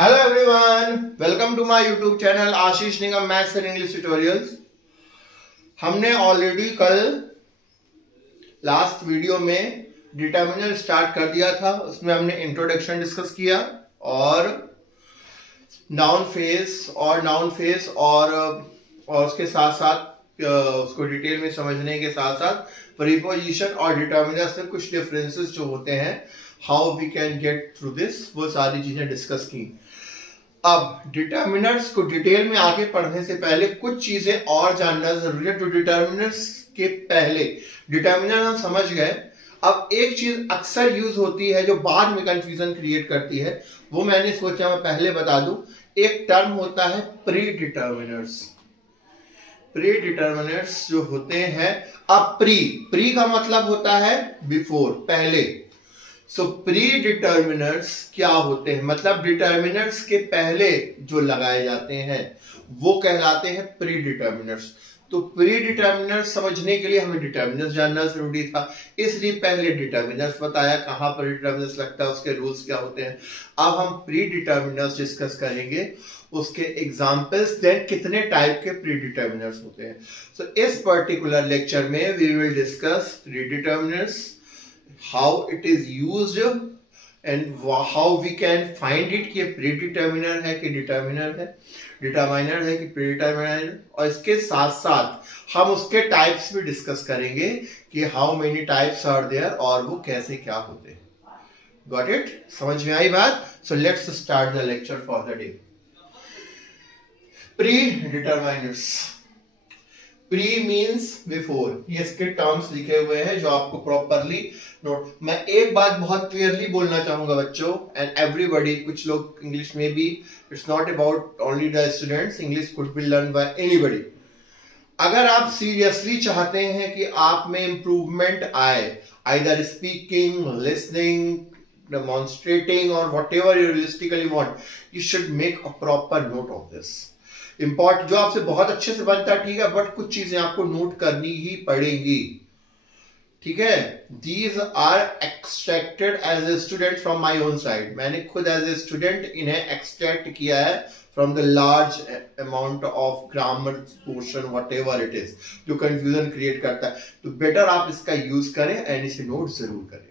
Hello everyone, welcome to my YouTube channel Ashish Nigam maths and English tutorials. हमने already कल last video में determiner start कर दिया था। उसमें हमने इंट्रोडक्शन डिस्कस किया और नाउन फेस और उसके साथ साथ उसको डिटेल में समझने के साथ साथ प्रीपोजिशन और डिटर्मिनर्स में कुछ डिफरेंसेस जो होते हैं, how we can get through this, वो सारी चीजें डिस्कस की। अब डिटर्मिनर्स को डिटेल में आगे पढ़ने से पहले कुछ चीजें और जानना जरूरी है। तो डिटर्मिनर्स के पहले डिटर्मिनर हम समझ गए। अब एक चीज अक्सर यूज होती है जो बाद में कंफ्यूजन क्रिएट करती है, वो मैंने सोचा मैं पहले बता दूं। एक टर्म होता है प्री डिटर्मिनर्स। प्री डिटर्मिनर्स जो होते हैं, अब प्री का मतलब होता है बिफोर, पहले। सो प्री डिटर्मिनर्स क्या होते हैं, मतलब डिटर्मिनर्स के पहले जो लगाए जाते हैं वो कहलाते हैं प्री डिटर्मिनर्स। तो प्री डिटर्मिनर्स समझने के लिए हमें डिटर्मिनर्स जानना जरूरी था, इसलिए पहले डिटर्मिनर्स बताया, कहां पर डिटर्मिनर्स लगता है, उसके रूल्स क्या होते हैं। अब हम प्री डिटर्मिनर्स डिस्कस करेंगे, उसके एग्जाम्पल्स, देन कितने टाइप के प्री डिटर्मिनर्स होते हैं। सो इस पर्टिकुलर लेक्चर में we will discuss predeterminers, how it is used and how we can find it कि प्रीडिटर्मिनर है कि डिटर्मिनर है, डिटर्मिनर है कि प्रीडिटर्मिनर है। और इसके साथ साथ हम उसके टाइप्स भी डिस्कस करेंगे कि how many types are there और वो कैसे क्या होते हैं। Got it? समझ में आई बात? So let's start the lecture for the day. Predeterminers, pre means before, ये इसके टर्म्स लिखे हुए हैं जो आपको प्रॉपरली नोट। मैं एक बात बहुत क्लियरली बोलना चाहूंगा बच्चों एंड एवरीबॉडी, कुछ लोग इंग्लिश में भी, it's not about only the students, English could be learn by anybody. अगर आप सीरियसली चाहते हैं कि आप में इंप्रूवमेंट आए, आइदर स्पीकिंग, लिसनिंग, डेमोन्स्ट्रेटिंग और whatever you realistically want, you should make a proper note of this. Important जो आपसे बहुत अच्छे से बनता है, ठीक है, बट कुछ चीजें आपको नोट करनी ही पड़ेंगी, ठीक है। These are extracted as a student from my own side. मैंने खुद एज ए स्टूडेंट इन्हें एक्सट्रैक्ट किया है from the large amount of grammar portion, whatever it is, जो कंफ्यूजन क्रिएट करता है। तो बेटर आप इसका यूज करें एंड इसे नोट जरूर करें,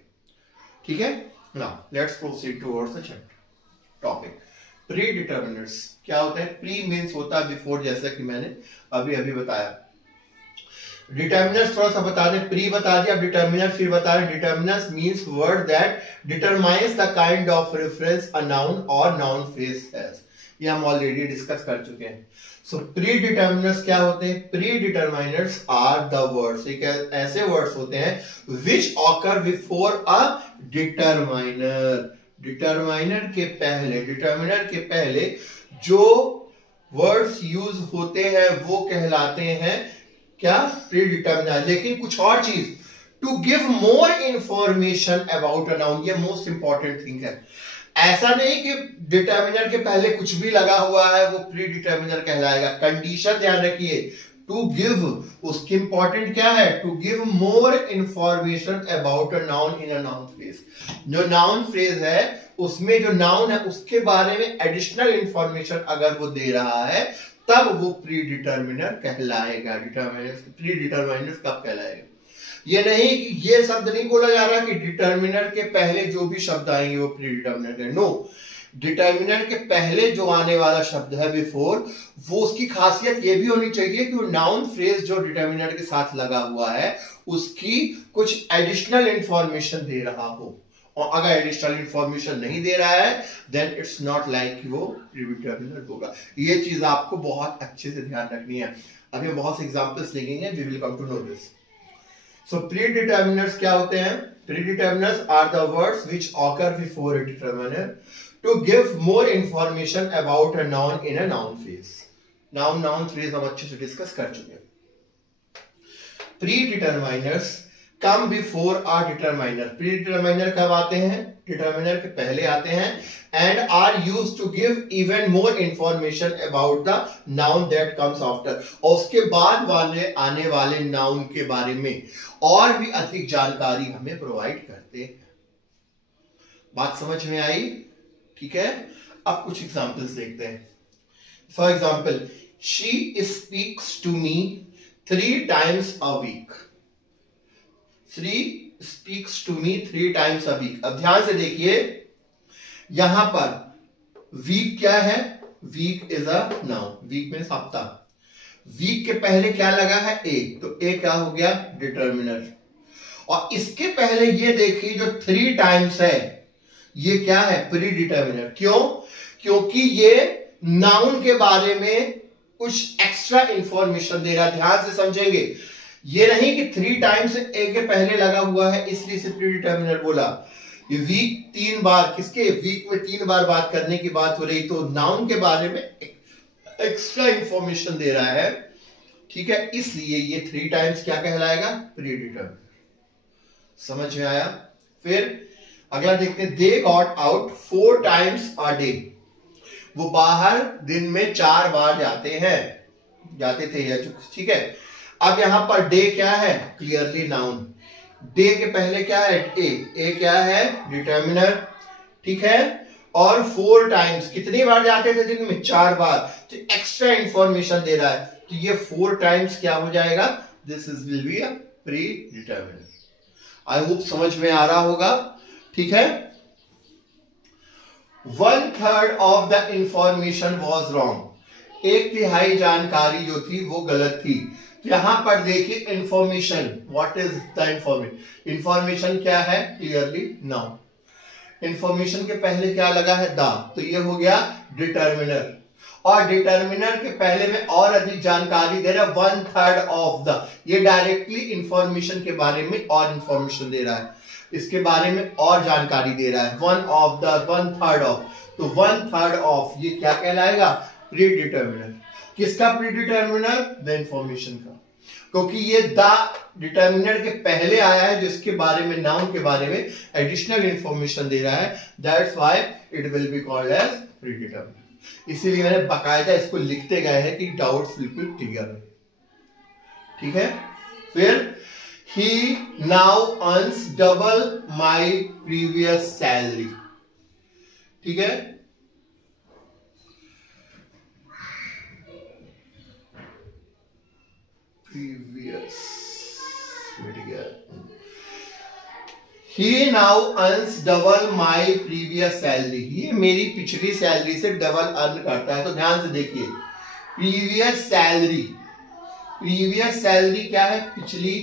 ठीक है। Now let's proceed towards the topic. Pre determiners क्या होता है? प्री मीन्स होता है बिफोर, जैसा कि मैंने अभी अभी बताया। डिटर्मिनर्स थोड़ा सा बता दें, प्री बता दिया, अब डिटर्मिनर फिर बता रहे। Determiners means word that determines the kind of reference a noun और नाउन फ्रेज हैज। ये हम ऑलरेडी डिस्कस कर चुके हैं। सो प्री डिटर्मिनर्स क्या होते हैं? Predeterminers are the words, ऐसे वर्ड्स होते हैं which occur before a determiner. Determiner के पहले, डिटर्मिनर के पहले जो वर्ड्स यूज होते हैं वो कहलाते हैं क्या? Predeterminer. लेकिन कुछ और चीज, to give more information about a noun, ये मोस्ट इंपॉर्टेंट थिंग है। ऐसा नहीं कि डिटर्मिनर के पहले कुछ भी लगा हुआ है वो प्री डिटर्मिनर कहलाएगा। कंडीशन ध्यान रखिए, टू गिव, उसकी इंपॉर्टेंट क्या है? To give more information about a noun in a noun phrase. जो नाउन फ्रेज है उसमें जो नाउन है उसके बारे में एडिशनल इंफॉर्मेशन अगर वो दे रहा है तब वो प्री डिटर्मिनर कहलाएगा। प्री डिटर्मिनर कब कहलाएगा? ये नहीं कि ये शब्द नहीं बोला जा रहा कि डिटर्मिनर के पहले जो भी शब्द आएंगे वो प्री डिटर्मिनर है। नो, डिटर्मिनर के पहले जो आने वाला शब्द है बिफोर, वो उसकी खासियत ये भी होनी चाहिए कि वो नाउन फ्रेज जो डिटर्मिनर के साथ लगा हुआ है उसकी कुछ एडिशनल इंफॉर्मेशन दे रहा हो। और अगर एडिशनल इंफॉर्मेशन नहीं दे रहा है देन इट्स नॉट लाइक वो प्री डिटर्मिनर होगा। ये चीज आपको बहुत अच्छे से ध्यान रखनी है। अभी हम बहुत से एग्जांपल्स लिखेंगे, we will come to know this. So predeterminers क्या होते हैं? Predeterminers are the words which occur before a determiner to give more information about a noun in a noun phrase. Noun phrase हम अच्छे से discuss कर चुके हैं। Predeterminers come before a determiner. Predeterminer कब आते हैं? Determiner के पहले आते हैं। And are used to give even more information about the noun that comes after. और उसके बाद आने वाले नाउन के बारे में और भी अधिक जानकारी हमें प्रोवाइड करते हैं। बात समझ में आई? ठीक है, अब कुछ एग्जांपल्स देखते हैं। For example, she speaks to me 3 times a week। She speaks to me 3 times a week। अब ध्यान से देखिए, यहां पर वीक क्या है? Week is a noun. Week means हफ्ता। वीक के पहले क्या लगा है? ए, तो ए क्या हो गया? डिटर्मिनर। और इसके पहले ये देखिए जो 3 times है, ये क्या है? Pre determiner. क्यों? क्योंकि ये नाउन के बारे में कुछ एक्स्ट्रा इंफॉर्मेशन दे रहा है। ध्यान से समझेंगे, ये नहीं कि 3 times ए के पहले लगा हुआ है इसलिए इसे प्री डिटर्मिनर बोला। ये वीक 3 बार, किसके? वीक में 3 बार बात करने की बात हो रही, तो नाउन के बारे में एक्स्ट्रा इंफॉर्मेशन दे रहा है, ठीक है, इसलिए ये 3 times क्या कहलाएगा? Pre determiner. समझ में आया? फिर अगला देखते हैं, they got out 4 times a day। वो बाहर दिन में 4 बार जाते थे या ठीक है। अब यहां पर डे क्या है? Clearly noun. डे के पहले क्या है? ए क्या है? डिटर्मिनर, ठीक है। और 4 times, कितनी बार जाते थे दिन में? 4 बार। तो एक्स्ट्रा इंफॉर्मेशन दे रहा है, तो ये 4 times क्या हो जाएगा? This is will be a pre determiner. I hope समझ में आ रहा होगा, ठीक है। 1/3 of the information was wrong. 1/3 जानकारी जो थी वो गलत थी। तो यहां पर देखिए information, what is the information? Information क्या है? Clearly noun. इंफॉर्मेशन के पहले क्या लगा है? द, तो ये हो गया डिटर्मिनर। और डिटर्मिनर के पहले में और अधिक जानकारी दे रहा है, 1/3 ऑफ द। ये डायरेक्टली इंफॉर्मेशन के बारे में और इंफॉर्मेशन दे रहा है, इसके बारे में और जानकारी दे रहा है। 1/3 ऑफ, तो 1/3 ऑफ ये क्या कहलाएगा? Pre determiner. किसका प्री डिटर्मिनर? द इंफॉर्मेशन का, क्योंकि ये द डिटर्मिनर के पहले आया है, जिसके बारे में, नाउन के बारे में एडिशनल इंफॉर्मेशन दे रहा है। That's why it will be called as predeterminer. इसीलिए मैंने बाकायदा इसको लिखते गए हैं कि डाउट्स बिल्कुल क्लियर है, ठीक है। फिर he now earns double my previous salary, ठीक है। previous he now earns double my previous salary। ये मेरी पिछली सैलरी से डबल अर्न करता है। तो ध्यान से देखिए, प्रीवियस सैलरी, प्रीवियस सैलरी क्या है? पिछली।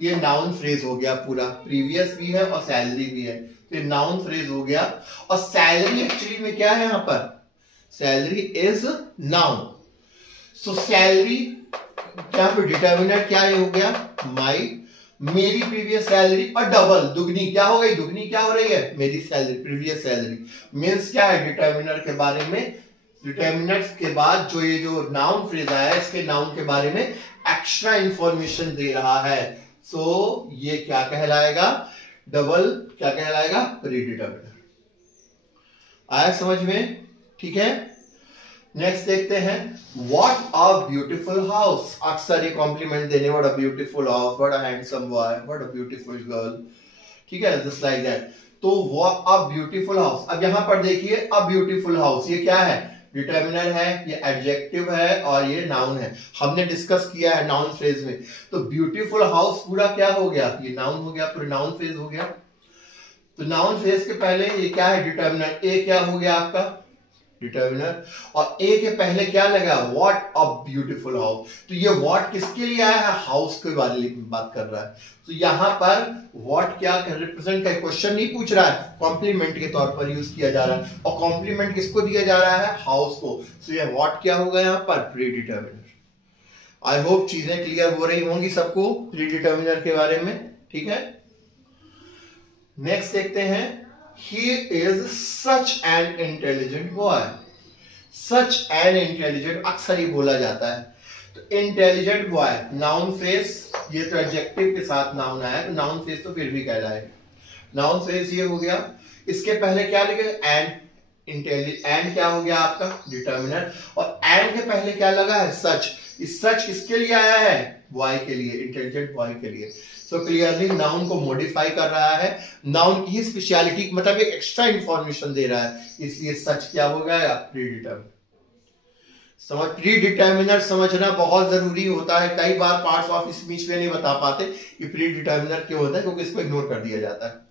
ये नाउन फ्रेज हो गया पूरा, प्रीवियस भी है और सैलरी भी है, तो नाउन फ्रेज हो गया। और सैलरी एक्चुअली में क्या है? यहां पर salary is noun. So salary यहां पर डिटर्मिनर क्या हो गया? माई, मेरी प्रीवियस सैलरी, और डबल, दुगनी क्या हो गई? दुगनी क्या हो रही है? मेरी सैलरी, प्रीवियस सैलरी। मीन्स क्या है? डिटर्मिनर के बारे में, डिटर्मिनर्स के बाद जो ये जो नाउन फ्रेज आया है, इसके नाउन के बारे में एक्स्ट्रा इंफॉर्मेशन दे रहा है। सो ये क्या कहलाएगा? डबल क्या कहलाएगा? Pre determiner. आया समझ में? ठीक है। नेक्स्ट देखते हैं, व्हाट अ ब्यूटीफुल हाउस। अक्सर ये कॉम्प्लीमेंट देने, what a beautiful house, what a handsome boy, what a beautiful girl, ठीक है, जस्ट लाइक दैट। तो व्हाट अ ब्यूटीफुल हाउस। अब यहां पर देखिए, अ ब्यूटीफुल हाउस ये क्या है? डिटर्मिनर है, ये एडजेक्टिव है और ये नाउन है। हमने डिस्कस किया है नाउन फ्रेज में। तो ब्यूटीफुल हाउस पूरा क्या हो गया? ये नाउन हो गया, पूरा नाउन फ्रेज हो गया। तो नाउन फ्रेज के पहले ये क्या है? डिटर्मिनर। ए क्या हो गया आपका? डिटर्मिनर। और ए के पहले क्या लगा? What a beautiful house. तो ये व्हाट किसके लिए आया है? हाउस के बारे में बात कर रहा है। तो यहां पर व्हाट क्या रिप्रेजेंट कर, क्वेश्चन नहीं पूछ रहा है, कॉम्प्लीमेंट के तौर पर यूज किया जा रहा है। और कॉम्प्लीमेंट किसको दिया जा रहा है? हाउस को। तो ये व्हाट क्या होगा यहां पर? Pre determiner. आई होप चीजें क्लियर हो रही होंगी सबको प्री डिटर्मिनर के बारे में, ठीक है। नेक्स्ट देखते हैं, he is such an intelligent boy। such an intelligent अक्सर ही बोला जाता है। तो इंटेलिजेंट बॉय नाउन फ्रेज, ये तो एडजेक्टिव के साथ नाउन आया, तो नाउन फ्रेज तो फिर भी कहलाएगा। नाउन फ्रेज ये हो गया। इसके पहले क्या लिखे? एंड। एंड क्या हो गया आपका? डिटर्मिनर। और एंड के पहले क्या लगा है? सच। इस सच किसके लिए आया है? बॉय के लिए, इंटेलिजेंट बॉय के लिए। सो क्लियरली नाउन को मॉडिफाई कर रहा है, नाउन की ही स्पेशलिटी मतलब एक एक्स्ट्रा इंफॉर्मेशन दे रहा है, इसलिए सच क्या हो जाएगा, प्रीडिटर्मिनर। समझ, प्रीडिटर्मिनर समझना बहुत जरूरी होता है। कई बार पार्ट्स ऑफ स्पीच में नहीं बता पाते कि प्रीडिटर्मिनर क्यों होता है, क्योंकि इसको इग्नोर कर दिया जाता है।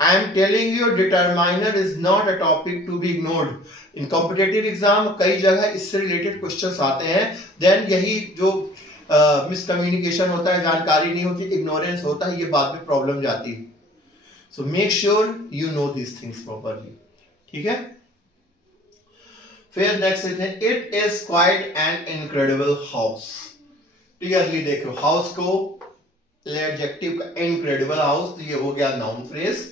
I am telling you determiner is not a topic to be ignored. In competitive exam कई जगह इससे रिलेटेड क्वेश्चंस आते हैं, देन यही जो मिसकम्युनिकेशन होता है, जानकारी नहीं होती, इग्नोरेंस होता है, ये बाद में प्रॉब्लम जाती है। So make sure you know this things properly, ठीक है। फिर नेक्स्ट है it is quite an incredible house. Clearly देखो, हाउस को एडजेक्टिव का इनक्रेडिबल हाउस, तो ये हो गया नाउन फ्रेज,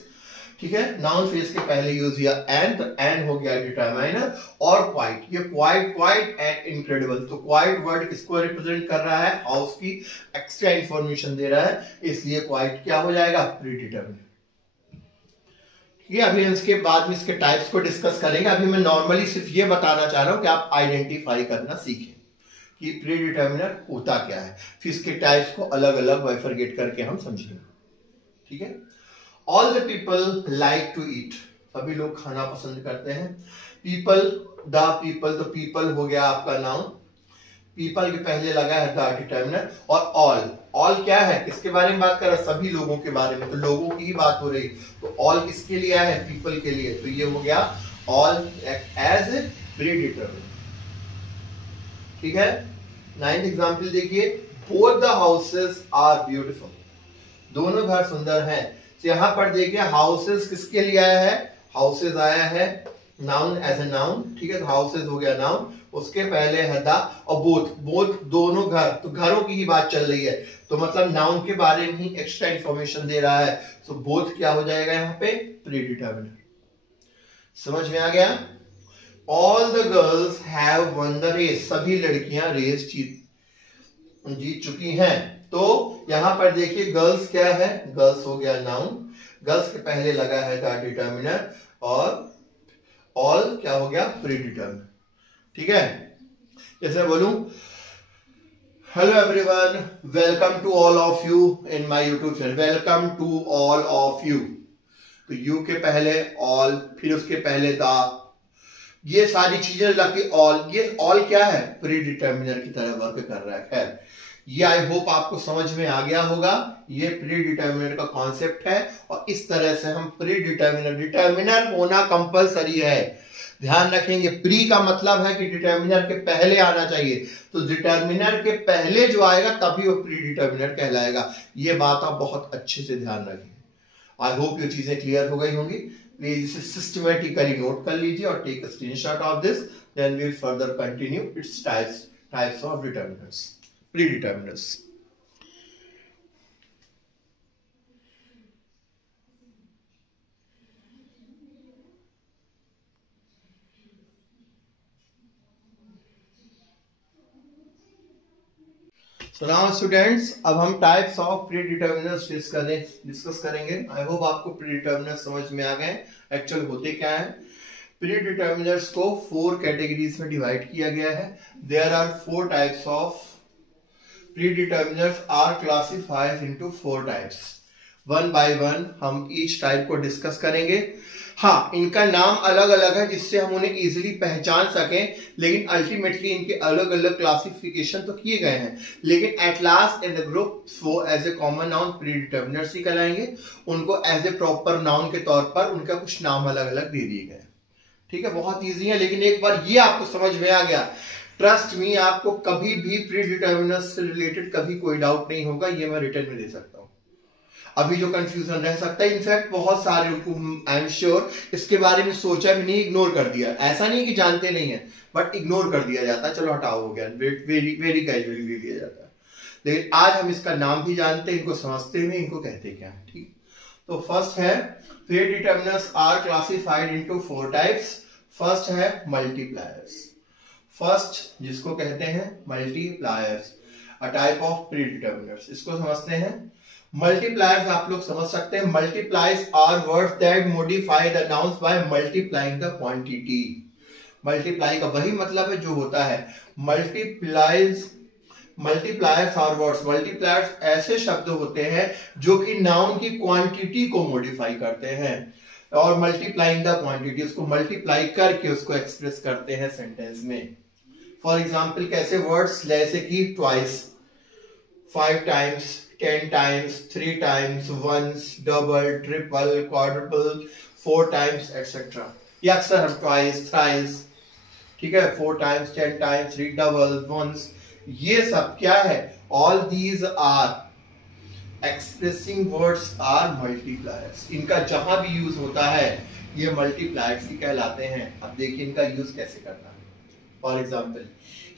ठीक है। नाउन फ्रेज के पहले यूज किया एंड, तो एंड हो गया डिटरमाइनर, और क्वाइट, ये क्वाइट एंड इनक्रेडिबल, तो क्वाइट वर्ड किसको रिप्रेजेंट कर रहा है, हाउस की एक्स्ट्रा इंफॉर्मेशन दे रहा है, इसलिए क्वाइट क्या हो जाएगा, प्रीडिटरमिनर। ठीक है, अभी इसके बाद में इसके टाइप्स को डिस्कस करेंगे। अभी मैं नॉर्मली सिर्फ ये बताना चाह रहा हूं कि आप आइडेंटिफाई करना सीखें कि प्रीडिटरमिनर होता क्या है, फिर इसके टाइप्स को अलग अलग बाइफरगेट करके हम समझेंगे, ठीक है। All the people like to eat, सभी लोग खाना पसंद करते हैं। People, the people, तो people हो गया आपका नाउन, people के पहले लगा है the डिटरमिनर, और all क्या है, किसके बारे में बात कर रहा है, सभी लोगों के बारे में, तो लोगों की ही बात हो रही, तो all किसके लिए है, people के लिए, तो ये हो गया all act as a predetermined, ठीक है। 9th एग्जाम्पल देखिए, both the houses are beautiful, दोनों घर सुंदर हैं। तो यहां पर देखिए हाउसेस किसके लिए आया है, हाउसेस आया है नाउन एज ए नाउन, ठीक है, तो हाउसेस हो गया नाउन, उसके पहले है द, और बोथ दोनों घर, तो घरों की ही बात चल रही है, तो मतलब नाउन के बारे में ही एक्स्ट्रा इंफॉर्मेशन दे रहा है, तो बोथ क्या हो जाएगा यहाँ पे, प्रीडिटरमिनर। समझ में आ गया। All the girls have won the race, सभी लड़कियां रेस जीत चुकी हैं, तो यहां पर देखिए गर्ल्स क्या है, गर्ल्स हो गया नाउन, गर्ल्स के पहले लगा है द डिटरमिनर, और ऑल क्या हो गया, प्रीडिटरमिनर, ठीक है। जैसे बोलूं, hello everyone, welcome to all of you in my YouTube channel, welcome to all of you, तो यू के पहले ऑल, फिर उसके पहले द, ये सारी चीजें लगी ऑल, ये ऑल क्या है, प्रीडिटरमिनर की तरह वर्क कर रहा है। खैर, ये आई होप आपको समझ में आ गया होगा, ये प्रीडिटरमिनर का कॉन्सेप्ट है, और इस तरह से हम प्रीडिटरमिनर, डिटरमिनर होना कंपलसरी है, ध्यान रखेंगे। प्री का मतलब है कि डिटरमिनर के पहले आना चाहिए, तो डिटरमिनर के पहले जो आएगा तभी वो प्रीडिटरमिनर कहलाएगा, ये बात आप बहुत अच्छे से ध्यान रखें। आई होप ये चीजें क्लियर हो गई होंगी। प्लीज इसे सिस्टमेटिकली नोट कर लीजिए और take a screenshot of this, then we will further continue its types of determiners, predeterminers. So now students, अब हम टाइप्स ऑफ प्रीडिटरमिनर्स डिस्कस करेंगे। आई होप आपको प्रीडिटरमिनर्स समझ में आ गए एक्चुअल होते क्या है। प्रीडिटरमिनर्स को 4 कैटेगरीज में डिवाइड किया गया है। There are 4 types of predeterminers are classified into 4 types. One by one हम each टाइप को डिस्कस करेंगे। हाँ, इनका नाम अलग अलग है जिससे हम उन्हें इजीली पहचान सकें, लेकिन अल्टीमेटली इनके अलग अलग क्लासिफिकेशन तो किए गए हैं, लेकिन at last in the group वो एज ए कॉमन नाउन प्रीडिटरमिनर्स ही कहलाएंगे। उनको एज ए प्रॉपर नाउन के तौर पर उनका कुछ नाम अलग अलग दे दिए गए, ठीक है। बहुत ईजी है, लेकिन एक बार ये आपको समझ में आ गया, ट्रस्ट मी, आपको कभी भी प्रीडिटरमिनर्स से रिलेटेड कभी कोई डाउट नहीं होगा, ये मैं रिटर्न में दे सकता हूं। अभी जो कंफ्यूजन रह सकता है, इनफैक्ट बहुत सारे आई एम श्योर इसके बारे में सोचा भी नहीं, इग्नोर कर दिया। ऐसा नहीं कि जानते नहीं है, बट इग्नोर कर दिया जाता है, चलो हटाओ हो गया, वेरी कैजुअली ले लिया जाता है। लेकिन आज हम इसका नाम भी जानते हैं, इनको समझते हुए इनको कहते क्या है, ठीक। तो फर्स्ट है predeterminers are classified into 4 types. First है मल्टीप्लायर्स। फर्स्ट जिसको कहते हैं multipliers, a type of predeterminers, इसको समझते हैं। मल्टीप्लायर्स आप लोग समझ सकते हैं, multiplies are words that modify the nouns by multiplying the quantity. Multiply का वही मतलब है जो होता है, multiplies multipliers are words, multipliers ऐसे शब्द होते हैं जो कि नाउन की क्वांटिटी को मॉडिफाई करते हैं और मल्टीप्लाइंग द क्वांटिटी, उसको मल्टीप्लाई करके उसको एक्सप्रेस करते हैं सेंटेंस में। फॉर एग्जाम्पल कैसे वर्ड्स जैसे कि twice, 5 times, 10 times, 3 times, once, double, triple, quadruple, 4 times etcetera. ये अक्सर हम ट्वाइस, थ्राइस, ठीक है, 4 टाइम्स, 10 टाइम्स, 3 डबल, वंस, ये सब क्या है, all these are expressing words are multipliers. इनका जहां भी यूज होता है ये मल्टीप्लायर्स ही कहलाते हैं। अब देखिए इनका यूज कैसे करना है। For example,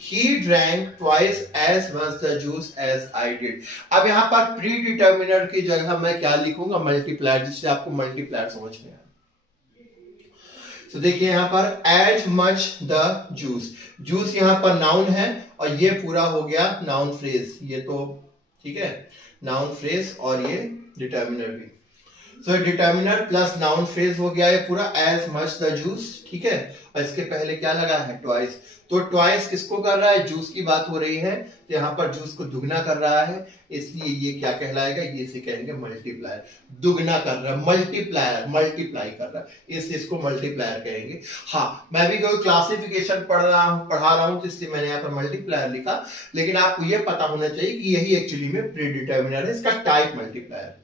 he drank twice as much the juice as I did। अब यहां पर प्री डिटर्मिनर की जगह मैं क्या लिखूंगा, मल्टीप्लायर, जिससे आपको मल्टीप्लायर समझ में आए। तो देखिए यहां पर as much the juice, juice यहां पर नाउन है और ये पूरा हो गया नाउन फ्रेज, ये तो ठीक है नाउन फ्रेज और ये डिटर्मिनर भी। सो डिटर्मिनर प्लस नाउन फ्रेज हो गया ये पूरा, as much the juice, ठीक है। और इसके पहले क्या लगा है, ट्वाइस। तो ट्वाइस किसको कर रहा है, जूस की बात हो रही है, तो यहाँ पर जूस को दुगना कर रहा है, इसलिए ये क्या कहलाएगा, ये इसे कहेंगे मल्टीप्लायर। दुगना कर रहा है, मल्टीप्लायर, मल्टीप्लाई कर रहा है, इसलिए इसको मल्टीप्लायर कहेंगे। हाँ, मैं भी कोई क्लासिफिकेशन पढ़ा रहा हूं तो इसलिए मैंने यहाँ पर मल्टीप्लायर लिखा, लेकिन आपको ये पता होना चाहिए कि यही एक्चुअली में प्री डिटर्मिनर है, इसका टाइप मल्टीप्लायर।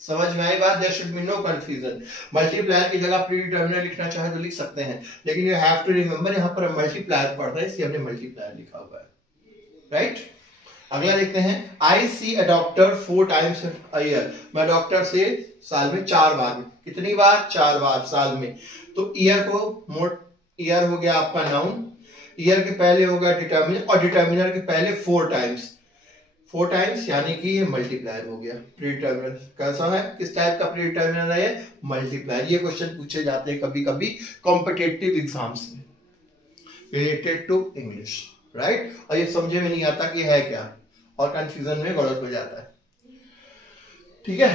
समझ में आई बात, there should be no confusion. Multiplier की जगह प्री डिटर्मिनर लिखना चाहे तो लिख सकते हैं, लेकिन यू हैव टू रिमेंबर यहाँ पर मल्टीप्लायर पढ़ रहे हैं इसलिए हमने मल्टीप्लायर लिखा हुआ है, राइट। अगला देखते हैं, I see a doctor 4 times a year. मैं डॉक्टर से साल में 4 बार, कितनी बार, 4 बार साल में। तो ईयर को मोट, ईयर हो गया आपका नाउन, ईयर के पहले होगा डिटर्मिनर और डिटर्मिनर के पहले 4 टाइम्स, 4 टाइम्स यानी कि ये मल्टीप्लायर हो गया। प्री डिटर्मिनर कैसा है, किस टाइप का प्री डिटर्मिनर है, मल्टीप्लायर। ये क्वेश्चन पूछे जाते हैं कभी कभी कॉम्पिटिटिव एग्जाम्स में रिलेटेड टू इंग्लिश, राइट। और ये समझे में नहीं आता कि है क्या और कंफ्यूजन में गलत हो जाता है, ठीक है।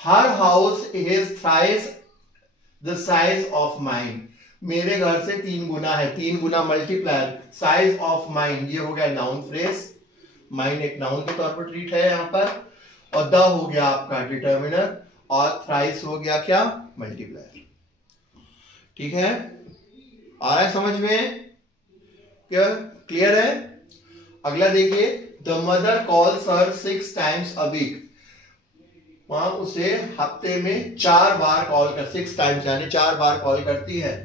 Her house is thrice the size of mine. मेरे घर से 3 गुना है, 3 गुना मल्टीप्लायर, साइज ऑफ माइन ये हो गया नाउन फ्रेज, माइन एक नाउन के तौर पर ट्रीट है यहाँ पर, और द हो गया आपका डिटर्मिनर और थ्राइस हो गया क्या, मल्टीप्लायर, ठीक है। आ रहा है समझ में, क्या क्लियर है। अगला देखिए, the mother calls her 6 times a week. वहां उसे हफ्ते में 4 बार कॉल कर, 6 टाइम्स यानी 4 बार कॉल करती है।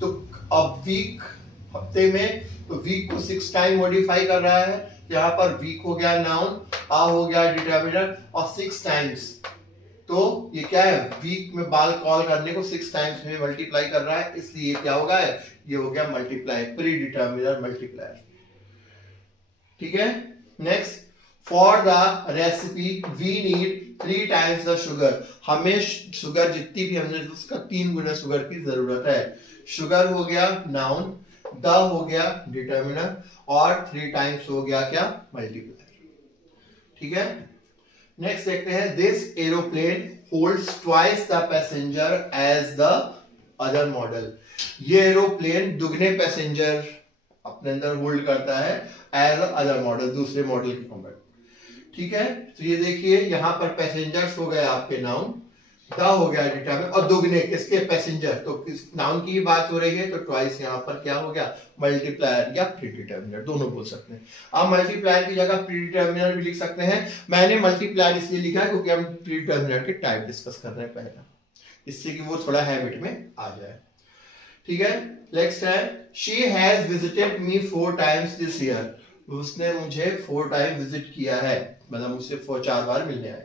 तो अब वीक हफ्ते में, तो वीक को 6 टाइम मॉडिफाई कर रहा है, यहाँ पर वीक हो गया नाउन, आ हो गया डिटर्मिनर और 6 टाइम्स, तो ये क्या है, वीक में बाल कॉल करने को 6 टाइम्स में मल्टीप्लाई कर रहा है, इसलिए ये क्या होगा, ये हो गया मल्टीप्लाई, प्री डिटर्मिनर मल्टीप्लायर, ठीक है। Next, for the recipe we need 3 times the sugar. हमें शुगर जितनी भी हमने उसका 3 गुना शुगर की जरूरत है। शुगर हो गया नाउन, द हो गया डिटर्मिनर और 3 टाइम्स हो गया क्या, मल्टीप्लायर, ठीक है। नेक्स्ट देखते हैं, this aeroplane holds twice the passenger as the other model. ये एरोप्लेन दुगने पैसेंजर अपने अंदर होल्ड करता है एज अदर मॉडल, दूसरे मॉडल की कंपेयर, ठीक है। तो ये देखिए यहां पर पैसेंजर्स हो गए आपके नाउन, द हो गया डिटर्मिनर और दुगने किसके, पैसेंजर, तो किस नाउन की बात हो रही है, तो ट्वाइस यहां पर क्या हो गया, मल्टीप्लायर या प्री डिटर्मिनर, दोनों बोल सकते हैं। आप मल्टीप्लायर की जगह प्री डिटर्मिनर भी लिख सकते हैं। मैंने मल्टीप्लायर इसलिए लिखा है क्योंकि हम प्री डिटर्मिनर के टाइप डिस्कस कर रहे हैं पहला, इससे कि वो थोड़ा हैबिट में आ जाए, ठीक है। नेक्स्ट है, she has visited me 4 times this year. उसने मुझे 4 टाइम विजिट किया है, मतलब मुझसे 4 बार मिलने आए।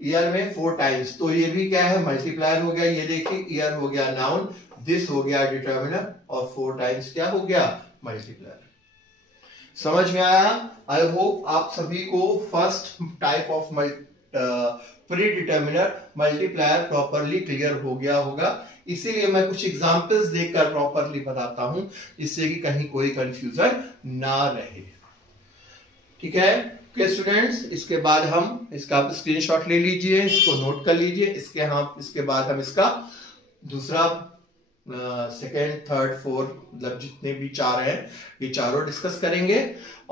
ईयर में 4 टाइम्स, तो ये भी क्या है, मल्टीप्लायर हो गया। ये देखिए, ईयर हो गया नाउन, दिस हो गया डिटर्मिनर और 4 टाइम्स क्या हो गया, मल्टीप्लायर। समझ में आया। आई होप आप सभी को first type of pre determiner multiplier properly clear हो गया होगा। इसीलिए मैं कुछ एग्जांपल्स देकर प्रॉपरली बताता हूं, जिससे कि कहीं कोई कंफ्यूजन ना रहे, ठीक है। ओके स्टूडेंट्स, इसके बाद हम इसका स्क्रीनशॉट ले लीजिए, इसको नोट कर लीजिए। इसके बाद हम इसका दूसरा सेकेंड, थर्ड, फोर्थ, मतलब जितने भी चार हैं ये चारों डिस्कस करेंगे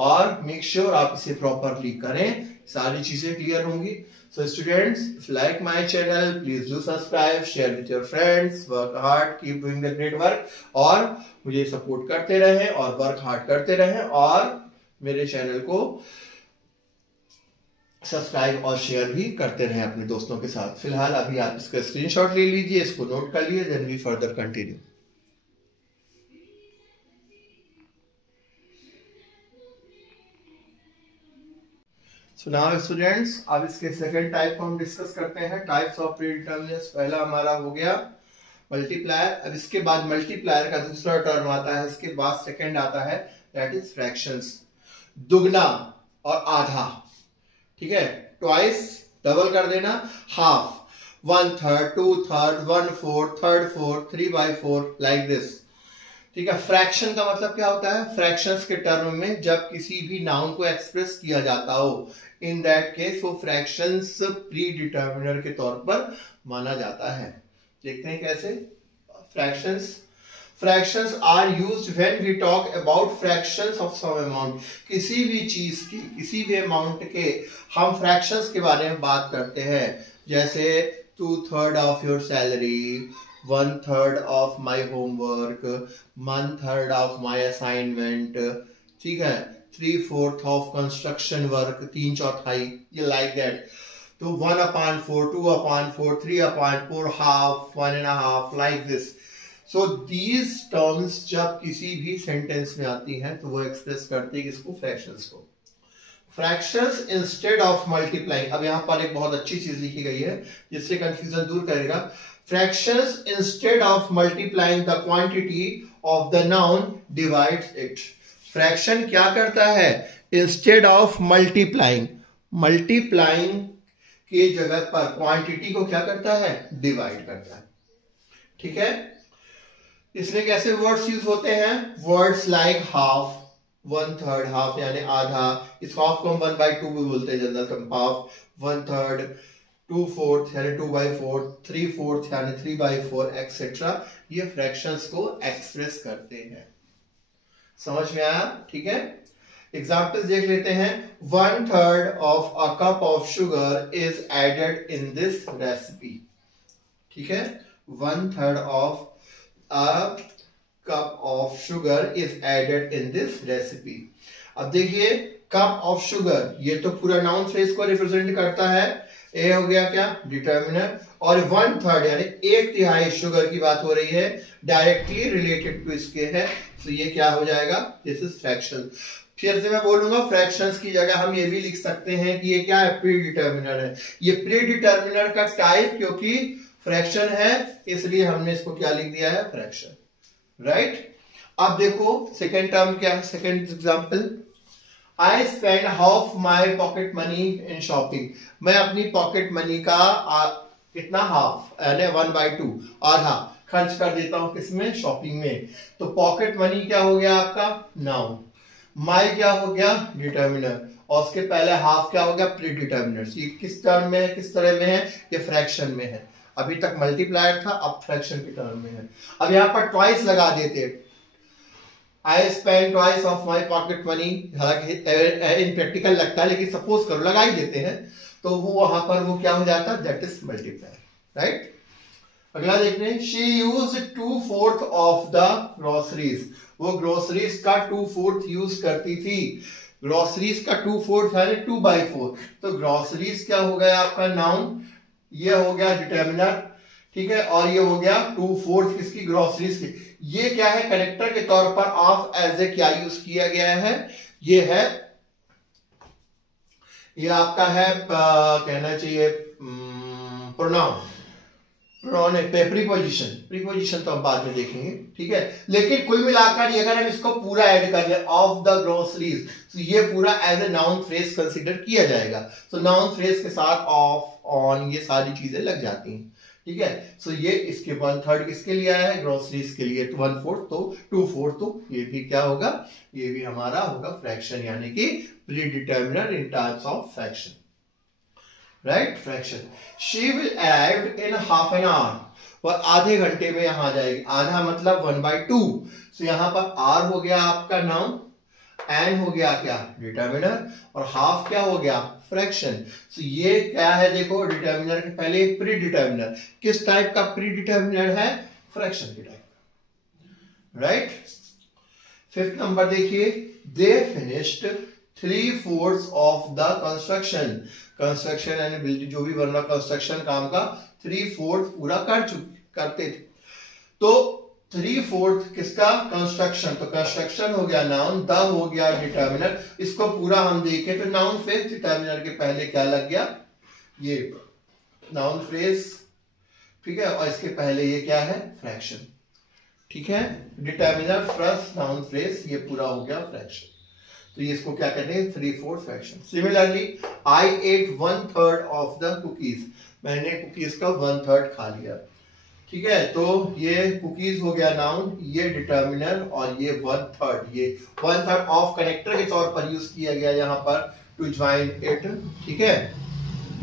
और मेक श्योर आप इसे प्रॉपरली करें, सारी चीजें क्लियर होंगी। So students, if you like my channel please do subscribe, share with your friends, work hard, keep doing the great work, और मुझे सपोर्ट करते रहें और वर्क हार्ड करते रहें और मेरे चैनल को सब्सक्राइब और शेयर भी करते रहें अपने दोस्तों के साथ। फिलहाल अभी आप इसका स्क्रीनशॉट ले लीजिए, इसको नोट कर लिए, then we further continue. So now students, अब इसके सेकंड टाइप को हम डिस्कस करते हैं, टाइप्स ऑफ प्रीडिटरमिनेंट्स। पहला हमारा हो गया मल्टीप्लायर। अब इसके बाद मल्टीप्लायर का दूसरा टर्म आता है, इसके बाद सेकंड आता है, दैट इज फ्रैक्शंस, दुगना और आधा। ठीक है, ट्वाइस डबल कर देना, हाफ, 1/3, 2/3, 1/4, 3/4, 3/4, लाइक दिस। ठीक है, फ्रैक्शन का मतलब क्या होता है? फ्रैक्शंस के टर्म में जब किसी भी नाउन को एक्सप्रेस किया जाता हो, इन दैट केस वो फ्रैक्शंस प्री डिटर्मिनर के तौर पर माना जाता है। देखते हैं कैसे। Fractions are used when we talk about fractions of some amount. किसी भी चीज की, किसी भी अमाउंट के हम फ्रैक्शंस के बारे में बात करते हैं, जैसे 2/3 of your salary, 1/3 of my homework, 1/3 of my assignment, ठीक है, 3/4 ऑफ कंस्ट्रक्शन वर्क, 3/4, ये लाइक दैट। तो 1/4, 2/4, 3/4, half, 1.5, like this. So these terms जब किसी भी सेंटेंस में आती हैं तो वो एक्सप्रेस करते हैं किसको? फ्रैक्शंस को। फ्रैक्शंस इंस्टेड ऑफ मल्टीप्लाइंग, अब यहां पर एक बहुत अच्छी चीज लिखी गई है जिससे कंफ्यूजन दूर करेगा। Fractions instead of multiplying the quantity of the noun divides it. Fraction क्या करता है? इंस्टेड ऑफ मल्टीप्लाइंग, मल्टीप्लाइंग के जगह पर क्वांटिटी को क्या करता है? डिवाइड करता है। ठीक है, इसमें कैसे वर्ड्स यूज होते हैं? वर्ड्स लाइक हाफ, 1/3, हाफ यानी आधा, इस हाफ को हम 1/2 भी बोलते हैं जनरल टर्म, हाफ, 1/3, 2/4 यानी 2/4, 3/4 यानी 3/4, एक्सेट्रा। ये फ्रैक्शंस को एक्सप्रेस करते हैं। समझ में आया? ठीक है, एग्जाम्पल्स देख लेते हैं। 1/3 of a cup of sugar is added in this recipe. ठीक है, 1/3 ऑफ a cup of sugar is added in this recipe। अब देखिए, कप ऑफ शुगर, ये तो पूरा नाउन फ्रेज को रिप्रेजेंट करता है। ए हो गया क्या? डिटर्मिनर। और 1/3 यानी 1/3 शुगर की बात हो रही है, डायरेक्टली रिलेटेड टू इसके है, तो ये क्या हो जाएगा? This is fraction. फिर से मैं बोलूंगा, फ्रैक्शंस की जगह हम ये भी लिख सकते हैं कि ये क्या है? प्री डिटर्मिनर है। ये प्री डिटर्मिनर का टाइप, क्योंकि फ्रैक्शन है इसलिए हमने इसको क्या लिख दिया है? Fraction, right. अब देखो सेकेंड टर्म क्या है, second example. I spend half my pocket money in shopping. मैं अपनी पॉकेट मनी का कितना? हाफ यानी 1/2, आधा खर्च कर देता हूं किसमें? शॉपिंग में। तो पॉकेट मनी क्या हो गया आपका? नाउन। माई क्या हो गया? डिटर्मिनर। और उसके पहले हाफ क्या हो गया? Pre determiner. ये किस टर्म में है? किस तरह में है? ये फ्रैक्शन में है। अभी तक मल्टीप्लायर था, अब फ्रैक्शन के टर्म में है। अब यहां पर ट्वाइस लगा देते, I spend twice of my pocket money. हालांकि इन प्रैक्टिकल लगता है, लेकिन सपोज करो लगा ही देते हैं, तो वो वहां पर वो क्या हो जाता है? That is multiplier, right. अगला देख रहे हैं, she use 2/4 of the groceries. वो ग्रोसरीज का 2/4 यूज करती थी। ग्रोसरीज का 2/4 है 2/4, तो ग्रोसरीज क्या हो गया आपका? नाउन। ये हो गया डिटर्मिनर, ठीक है, और ये हो गया 2/4 किसकी? ग्रोसरीज की। ये क्या है? कनेक्टर के तौर पर ऑफ एज ए क्या यूज किया गया है? ये है, ये आपका है कहना चाहिए प्रोनाउन, प्रीपोजिशन तो हम बाद में देखेंगे, ठीक है। लेकिन कुल मिलाकर ये अगर हम इसको पूरा ऐड कर ले, ऑफ द ग्रोसरीज, तो ये पूरा as a noun phrase consider किया जाएगा। तो नाउन फ्रेज के साथ ऑफ, ऑन, ये सारी चीजें लग जाती हैं, ठीक है। सो ये इसके 1/3 किसके लिए आया है? ग्रोसरीज के लिए। 1/4 तो 2/4 तो ये भी क्या होगा? ये भी हमारा होगा फ्रैक्शन, यानी कि pre determiner in terms of fraction, right, fraction. She will arrive in half an hour, और आधे घंटे में यहाँ आ जाएगी। आधा मतलब 1/2। तो यहाँ पर आर हो गया आपका नाउन, एन हो गया क्या, डिटर्मिनर, और हाफ क्या हो गया, फ्रैक्शन। तो ये क्या है, देखो डिटर्मिनर के पहले प्री डिटर्मिनर। किस टाइप का प्री डिटर्मिनर है, फ्रैक्शन के टाइप का, राइट। फिफ्थ नंबर देखिए, they finished 3/4 of the construction. Construction यानी बिल्डिंग जो भी बन रहा कंस्ट्रक्शन काम का 3/4 पूरा करते थे। तो 3/4 किसका, कंस्ट्रक्शन। तो कंस्ट्रक्शन हो गया नाउन, द हो गया डिटर्मिनर। इसको पूरा हम देखें तो नाउन फ्रेज डिटर्मिनर के पहले क्या लग गया, ये नाउन फ्रेज, ठीक है, और इसके पहले ये क्या है, फ्रैक्शन, ठीक है। डिटर्मिनर फर्स्ट नाउन फ्रेज, ये पूरा हो गया फ्रैक्शन। तो ये इसको क्या कहते हैं, 3/4 fraction. Similarly I ate 1/3 of the cookies, मैंने कुकीज का 1/3 खा लिया, ठीक है। तो ये कुकीज हो गया नाउन, ये डिटर्मिनर, और ये 1/3, ये 1/3 ऑफ कनेक्टर के तौर पर यूज किया गया यहाँ पर टू ज्वाइन इट, ठीक है।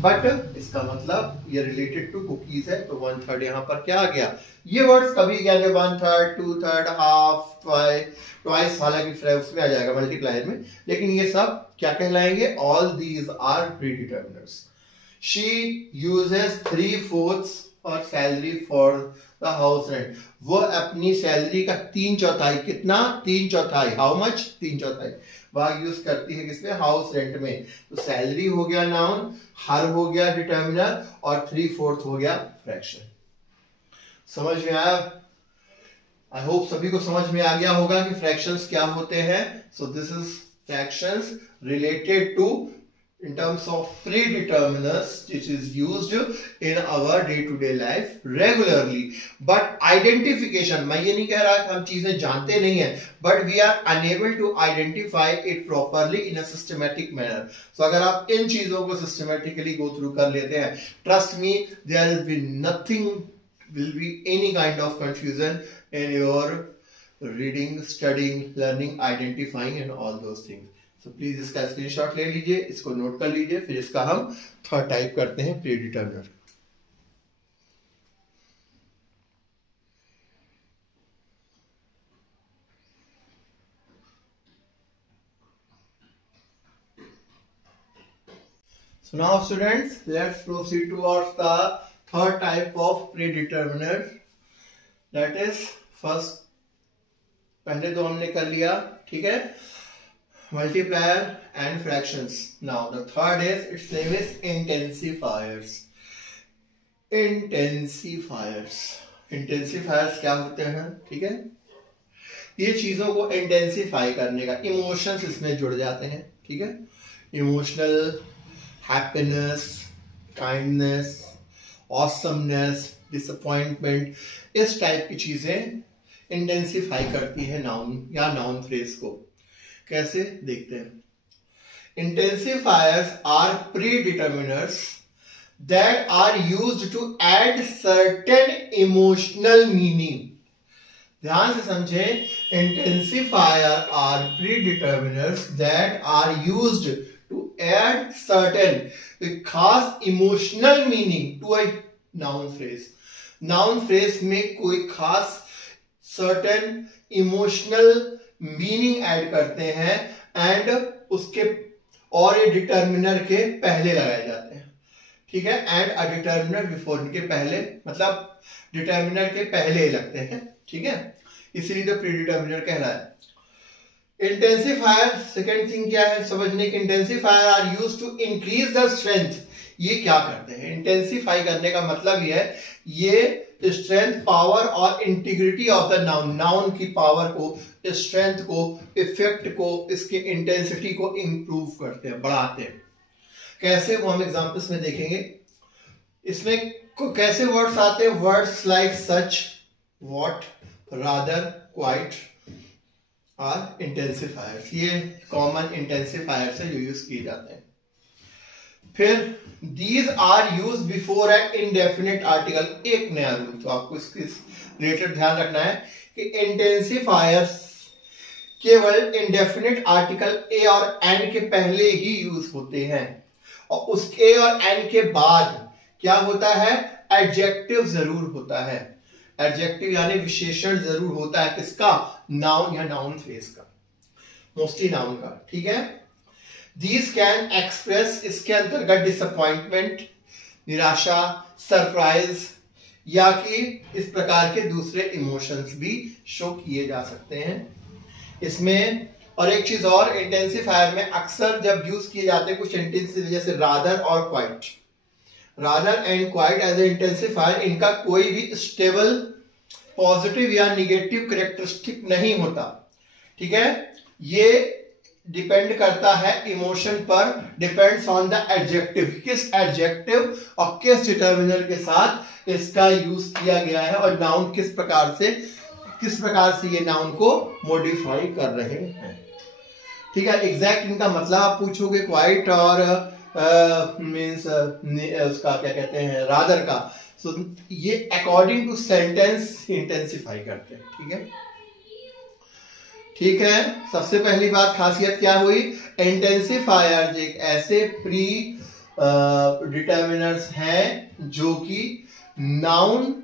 बट इसका मतलब ये रिलेटेड टू कुकीज है, तो 1/3 यहाँ पर क्या आ गया। ये वर्ड्स कभी क्या 1/3, 2/3, हाफ, ट्वाइस, हालांकि उसमें आ जाएगा मल्टीप्लाई में, लेकिन ये सब क्या कहलाएंगे, all these are predeterminers. She uses 3/4 और salary for the house rent, वो अपनी सैलरी का 3/4, कितना, 3/4, हाउ मच, 3/4 भाग यूज करती है किसमें, हाउस रेंट में। तो सैलरी हो गया नाउन, हर हो गया डिटर्मिनर, और 3/4 हो गया फ्रैक्शन। समझ में आया, आई होप सभी को समझ में आ गया होगा कि फ्रैक्शंस क्या होते हैं। So this is fractions related to in terms of predeterminers which is used in our day-to-day life regularly, but identification, मैं ये नहीं कह रहा कि हम चीजें जानते नहीं हैं, but we are unable to identify it properly in a systematic manner. So अगर आप इन चीजों को systematically go through कर लेते हैं, trust me, there will be nothing, will be any kind of confusion in your reading, studying, learning, identifying and all those things. तो please इसका screenshot ले लीजिए, इसको नोट कर लीजिए, फिर इसका हम थर्ड टाइप करते हैं, प्रीडिटर्मिनर। So now students, let's proceed towards the third type of predeterminer, that is first, पहले दो हमने कर लिया, ठीक है, multiplier and fractions. Now the third is, its name is intensifiers. Intensifiers क्या होते हैं, ठीक है, ये चीजों को इंटेंसिफाई करने का, इमोशंस इसमें जुड़ जाते हैं, ठीक है, emotional, happiness, kindness, awesomeness, disappointment, इस टाइप की चीजें इंटेंसिफाई करती है नाउन या नाउन फ्रेज को। कैसे देखते हैं। Intensifiers are predeterminers that are used to add certain emotional meaning. ध्यान से समझे, intensifier are predeterminers that are used to add certain, खास emotional meaning to a noun phrase. Noun phrase में कोई खास सर्टेन इमोशनल मीनिंग ऐड करते हैं, and उसके, और ये डिटर्मिनर के पहले लगाए जाते हैं, ठीक है, एंड अ डिटर्मिनर बिफोर, इनके पहले, मतलब डिटर्मिनर के पहले लगते हैं, ठीक है, इसीलिए तो प्रीडिटर्मिनर कह रहा है। इंटेंसिफायर, सेकेंड थिंग क्या है समझने की, intensifier are used to increase the strength. ये क्या करते हैं, इंटेंसिफाई करने का मतलब ये है, ये स्ट्रेंथ, पावर और integrity of the noun, noun की पावर को, स्ट्रेंथ को, इफेक्ट को, इसके इंटेंसिटी को इंप्रूव करते हैं, बढ़ाते हैं। कैसे, वो हम एग्जांपल्स में देखेंगे। इसमें कैसे वर्ड्स आते हैं, words like such, what, rather, quite are intensifiers, ये कॉमन इंटेंसिफायर्स है जो यूज किए जाते हैं। फिर these are use before an indefinite article, एक नया रूल, तो आपको इसके रिलेटेड ध्यान रखना है कि इंटेंसिफायर्स केवल इंडेफिनिट आर्टिकल ए और एन के पहले ही यूज होते हैं, और उसके और एन के बाद क्या होता है, एडजेक्टिव जरूर होता है। एडजेक्टिव यानी विशेषण जरूर होता है, किसका, नाउन या नाउन फ्रेज का, मोस्टली नाउन का, ठीक है। These can express, इसके अंतर्गत डिसअपॉइंटमेंट, निराशा, सरप्राइज या कि इस प्रकार के दूसरे इमोशंस भी शो किए जा सकते हैं इसमें। और एक चीज और, इंटेंसिफायर में अक्सर जब यूज किए जाते हैं कुछ इंटेंसिव, जैसे रादर और quite, rather and quite as a intensifier, इनका कोई भी स्टेबल पॉजिटिव या निगेटिव कैरेक्टरिस्टिक नहीं होता, ठीक है। ये डिपेंड करता है इमोशन पर, डिपेंड्स ऑन द एडजेक्टिव, किस एडजेक्टिव और किस डिटर्मिनर के साथ इसका यूज किया गया है और नाउन किस प्रकार से ये नाउन को मॉडिफाई कर रहे हैं, ठीक है। एग्जैक्ट इनका मतलब आप पूछोगे क्वाइट और मींस उसका क्या कहते हैं, रादर का, सो ये अकॉर्डिंग टू सेंटेंस इंटेंसिफाई करते हैं, ठीक है, ठीक है। सबसे पहली बात खासियत क्या हुई, इंटेंसिफायर एक ऐसे प्री डिटर्मिनर्स हैं जो कि नाउन,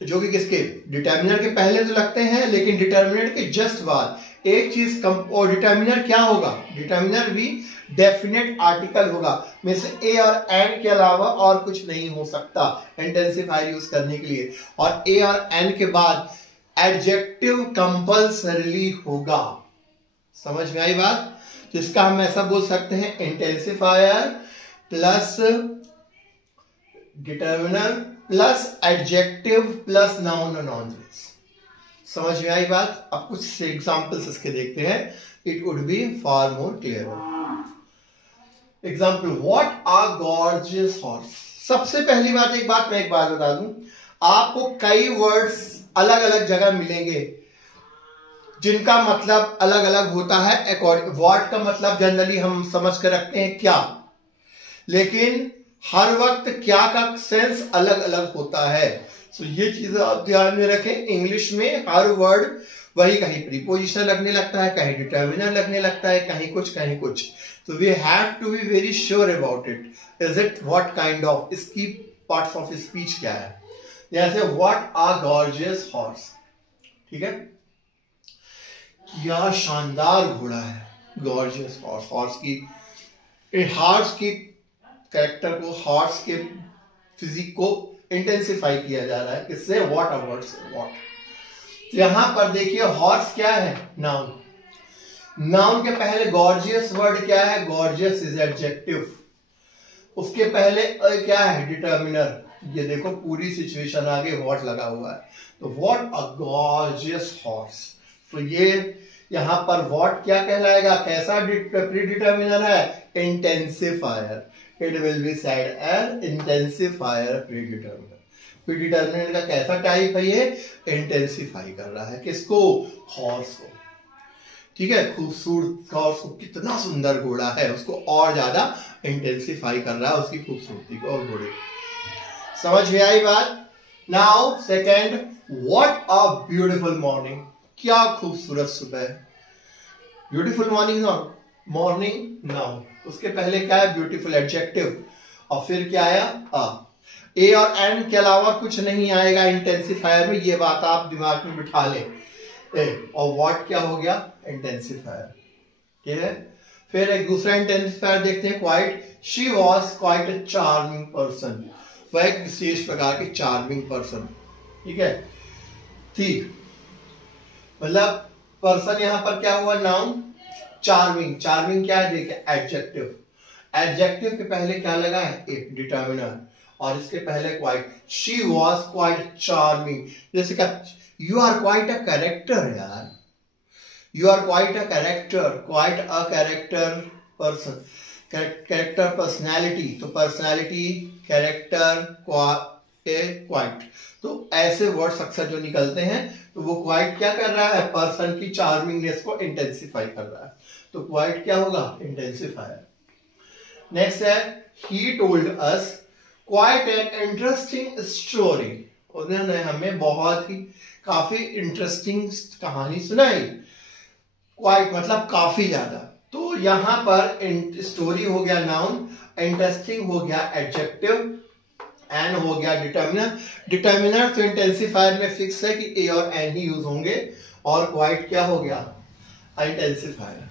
जो कि किसके, डिटर्मिनर के पहले तो लगते हैं लेकिन डिटर्मिनर के जस्ट बाद एक चीज कम, और डिटर्मिनर क्या होगा, डिटर्मिनर भी डेफिनेट आर्टिकल होगा, में से ए और एन के अलावा और कुछ नहीं हो सकता इंटेंसिफायर यूज करने के लिए, और ए और एन के बाद एडजेक्टिव कंपल्सरीली होगा। समझ में आई बात, तो इसका हम ऐसा बोल सकते हैं, intensifier plus determiner plus adjective plus noun और नाउन फ्रेज। समझ में आई बात। अब कुछ एग्जांपल्स इसके देखते हैं, it would be far more clear. Example, what are gorgeous horse. सबसे पहली बात, एक बात बता दूं, आपको कई वर्ड्स अलग अलग जगह मिलेंगे जिनका मतलब अलग अलग होता है अकॉर्डिंग, व्हाट का मतलब जनरली हम समझ कर रखते हैं क्या, लेकिन हर वक्त क्या का सेंस अलग अलग होता है। सो ये चीजें आप ध्यान में रखें। इंग्लिश में हर वर्ड वही, कहीं प्रीपोजिशन लगने लगता है, कहीं डिटर्मिनर लगने लगता है, कहीं कुछ, तो we have to be very sure about it, is it what kind of, इसकी पार्ट्स ऑफ स्पीच क्या है। जैसे व्हाट आर गॉर्जियस हॉर्स, ठीक है, क्या शानदार घोड़ा है, गॉर्जियस हॉर्स, हॉर्स की कैरेक्टर को, हॉर्स के फिजिक को इंटेंसिफाई किया जा रहा है, किससे, व्हाट आर वर्ड से, व्हाट। यहां पर देखिए हॉर्स क्या है, नाउन, नाउन के पहले गॉर्जियस वर्ड क्या है, गॉर्जियस इज एडजेक्टिव, उसके पहले क्या है, डिटर्मिनर। ये देखो पूरी सिचुएशन आगे व्हाट लगा हुआ है, तो व्हाट अ गॉर्जियस हॉर्स। तो ये यहां पर व्हाट क्या कहलाएगा, कैसा प्री डिटर्मिनर है, intensifier, it will be said as intensifier predeterminer. Predeterminer का कैसा टाइप है, ये इंटेंसिफाई कर रहा है किसको, हॉर्स को, ठीक है। खूबसूरत हॉर्स को, कितना सुंदर घोड़ा है, उसको और ज्यादा इंटेंसिफाई कर रहा है, उसकी खूबसूरती को और घोड़े। समझ में आई बात। Now second, what a beautiful morning, क्या खूबसूरत सुबह है, ब्यूटीफुल मॉर्निंग नाउन, उसके पहले क्या है, ब्यूटीफुल एडजेक्टिव, और फिर क्या आया, ए और एन के अलावा कुछ नहीं आएगा इंटेंसिफायर में, ये बात आप दिमाग में बिठा लें। और व्हाट क्या हो गया, इंटेंसिफायर, ठीक है। फिर एक दूसरा इंटेंसिफायर देखते हैं, quite, she was quite a charming person, वह एक विशेष प्रकार की चार्मिंग पर्सन, ठीक है, थी, मतलब पर्सन यहां पर क्या हुआ, नाउन, चार्मिंग, चार्मिंग क्या है, देखिए एडजेक्टिव, एडजेक्टिव के पहले क्या लगा है, एक डिटर्मिनर, और इसके पहले quite, she was quite charming. जैसे क्या, you are quite a character यार, you are quite a character, quite a character person, character personality, तो पर्सनैलिटी कैरेक्टर क्वाइट, तो ऐसे वर्ड्स अक्सर जो निकलते हैं, तो वो क्वाइट क्या कर रहा है, पर्सन की चार्मिंगनेस को इंटेंसिफाई कर रहा है, तो क्वाइट क्या होगा, इंटेंसिफायर। नेक्स्ट है, he told us quite an interesting story, उन्होंने हमें बहुत ही काफी इंटरेस्टिंग कहानी सुनाई, क्वाइट मतलब काफी ज्यादा, तो तो यहां पर स्टोरी हो गया नाउन, इंटरेस्टिंग हो गया एडजेक्टिव, एन हो गया डिटर्मिनर। डिटर्मिनर तो इंटेंसिफायर में फिक्स है कि ए और एन ही यूज होंगे, और क्वाइट क्या हो गया, इंटेंसिफायर।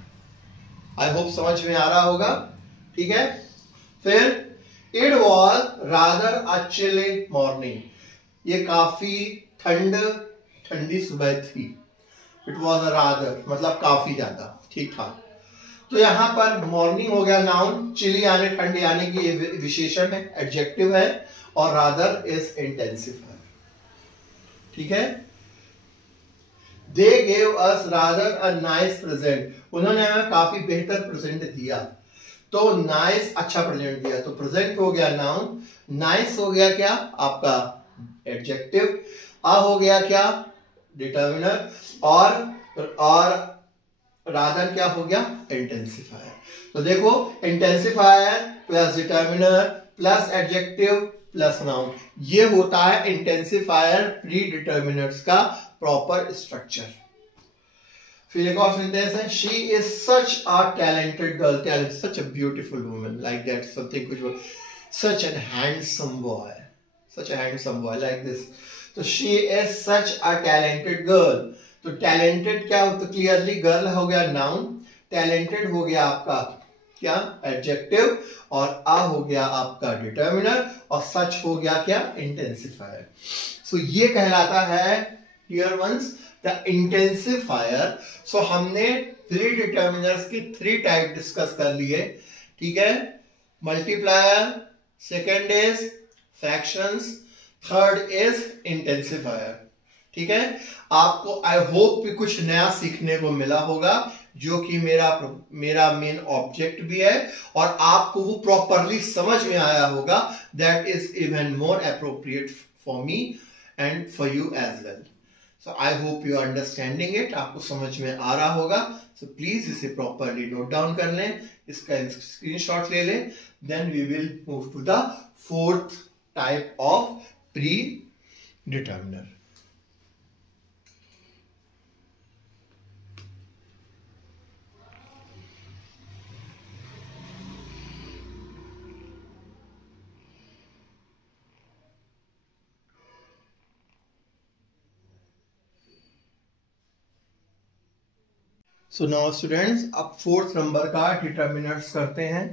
आई होप समझ में आ रहा होगा, ठीक है। फिर it was rather a chilli morning, ये काफी ठंडी सुबह थी। इट वॉज अ रादर मतलब काफी ज्यादा, ठीक ठाक। तो यहां पर मॉर्निंग हो गया नाउन, चिली यानी ठंड यानी कि ये विशेषण है, एडजेक्टिव है, और रादर इज इंटेंसिफायर, ठीक है। They gave us rather a nice present, उन्होंने हमें काफी बेहतर प्रेजेंट दिया। तो नाइस अच्छा प्रेजेंट दिया, तो प्रेजेंट हो गया नाउन, नाइस हो गया क्या आपका एडजेक्टिव, आ हो गया क्या डिटर्मिनर, और रादर क्या हो गया इंटेंसिफायर। तो देखो intensifier plus determiner plus adjective plus noun, ये होता है इंटेंसिफायर प्री डिटर्मिनर्स का प्रॉपर स्ट्रक्चर। फिर एक और सेंटेंस है, she is such a talented girl, talent such a beautiful woman, like that something, कुछ such an handsome boy, such a handsome boy like this. तो she is such a talented girl, तो talented क्या हो, तो clearly girl हो गया noun, talented हो गया आपका क्या एडजेक्टिव, और आ हो गया आपका डिटर्मिनर, और सच हो गया क्या इंटेंसिफायर। सो ये कहलाता है डियर वंस द इंटेंसिफायर। सो हमने प्री डिटर्मिनर्स की 3 टाइप डिस्कस कर लिए, ठीक है। Multiplier, second is fractions, third is intensifier, ठीक है। आपको आई होप कुछ नया सीखने को मिला होगा, जो कि मेरा मेन ऑब्जेक्ट भी है, और आपको वो प्रॉपरली समझ में आया होगा। That is even more appropriate for me and for you as well. So I hope you are understanding it, आपको समझ में आ रहा होगा। सो प्लीज इसे प्रॉपरली नोट डाउन कर लें, इसका स्क्रीनशॉट ले लें, then we will move to the 4th type of predeterminer. So now students, अब 4th नंबर का डिटर्मिनर्स करते हैं,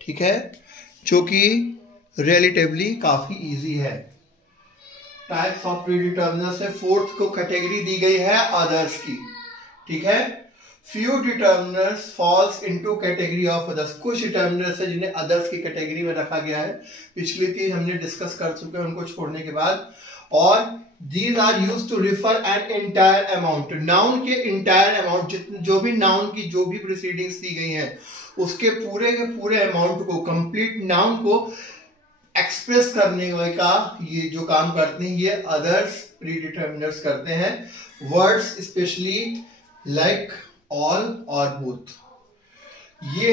ठीक है, जो कि रिलेटिवली काफी इजी है। टाइप्स ऑफ प्री डिटर्मिनर्स है, 4th को कैटेगरी दी गई है अदर्स की, ठीक है। Few determiners falls into category of others, कुछ डिटर्मिनर्स है जिन्हें अदर्स की कैटेगरी में रखा गया है, पिछली 3 हमने डिस्कस कर चुके हैं उनको छोड़ने के बाद। और these are used to refer an entire amount, noun के इंटायर अमाउंट, जो भी नाउन की जो भी प्रीसीडिंग्स दी गई हैं उसके पूरे के पूरे अमाउंट को, कंप्लीट नाउन को एक्सप्रेस करने का ये जो काम करते हैं ये अदर्स प्री डिटर्मिनर्स करते हैं। वर्ड्स स्पेशली लाइक ऑल और बोथ, ये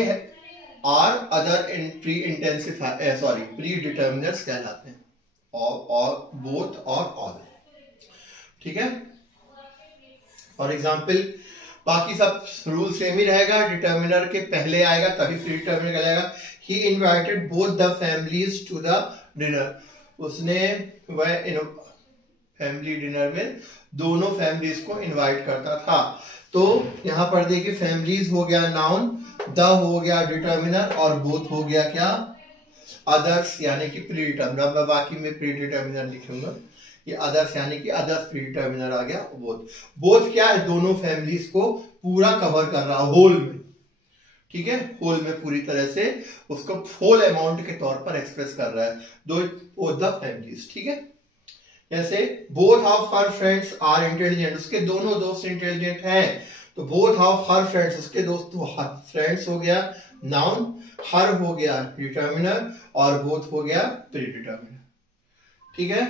are other pre intensifier predeterminers कहलाते हैं, और बोथ और ऑल, ठीक है। फॉर एग्जाम्पल बाकी सब रूल सेम ही रहेगा, डिटर्मिनर के पहले आएगा तभी प्री डिटर्मिनर कहलाएगा। He invited both the families to the dinner, उसने वह फैमिली डिनर में दोनों फैमिलीज को इनवाइट करता था। तो यहां पर देखिए फैमिलीज हो गया नाउन, द हो गया डिटर्मिनर, और बोथ हो गया क्या अदर्स यानी कि प्री डिटर्मिनर। मैं बाकी में प्री डिटर्मिनर लिखूंगा, ये अदर्स यानी कि अदर्स प्री डिटर्मिनर आ गया। बोथ क्या है, दोनों फैमिलीज को पूरा कवर कर रहा है होल में, ठीक है, होल में पूरी तरह से उसको होल अमाउंट के तौर पर एक्सप्रेस कर रहा है, बोथ द फैमिलीज, ठीक है। जैसे both of her friends are intelligent, उसके दोनों दोस्त इंटेलिजेंट हैं, तो बोथ ऑफ हर फ्रेंड्स, उसके दोस्त फ्रेंड्स हो गया नाउन, हर हो गया डिटर्मिनर, और बोथ हो गया प्री डिटर्मिनर, ठीक है।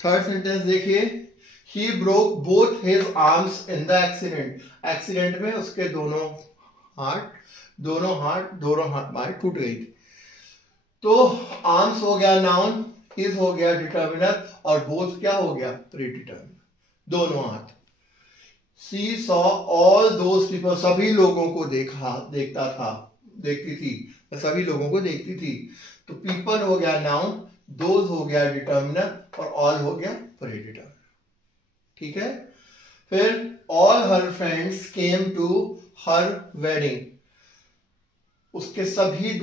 थर्ड सेंटेंस देखिए, he broke both his arms in the accident, accident में उसके दोनों हाथ बाहें टूट गई थी। तो आर्म्स हो गया नाउन, हिज हो गया डिटर्मिनर, और बोथ क्या हो गया प्री डिटर्मिनर, दोनों हाथ। She saw all those people, सभी लोगों को देखता था, देखती थी, सभी लोगों को देखती थी। तो पीपल हो गया नाउन, दोज हो गया डिटर्मिनर और ऑल हो गया प्रेडिटर। ठीक है। फिर all her friends came to her wedding, उसके सभी